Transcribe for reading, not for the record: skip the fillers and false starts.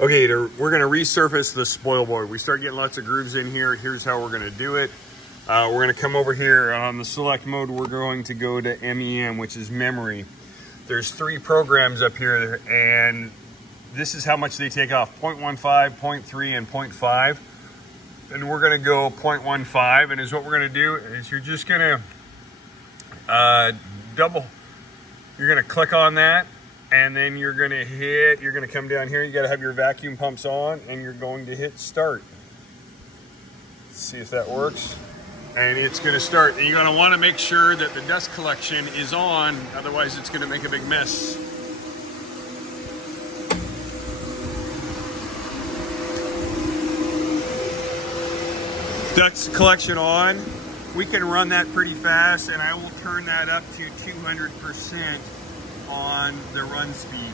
Okay, we're gonna resurface the spoil board. We start getting lots of grooves in here. Here's how we're gonna do it. We're gonna come over here on the select mode. We're going to go to MEM, which is memory. There's 3 programs up here, and this is how much they take off: 0.15, 0.3, and 0.5. And we're gonna go 0.15, and is what we're gonna do is you're just gonna you're gonna click on that, and then you're gonna come down here. You gotta have your vacuum pumps on, and you're going to hit start. Let's see if that works. And it's gonna start. And you're gonna wanna make sure that the dust collection is on, otherwise it's gonna make a big mess. Dust collection on. We can run that pretty fast, and I will turn that up to 200% on the run speed.